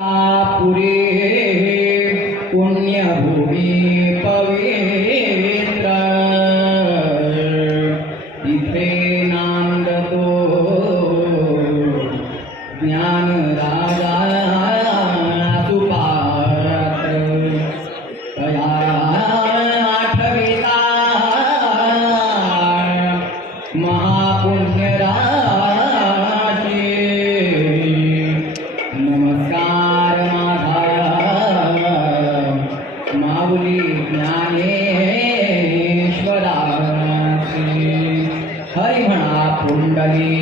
पुरे पुण्यभूमी पवित्र इथे नांदतो ज्ञान राजा सुपात्र तया आठविता महापुण्य राजे नमस्कार माऊली ज्ञानेश्वराचे हरी म्हणा पुंडली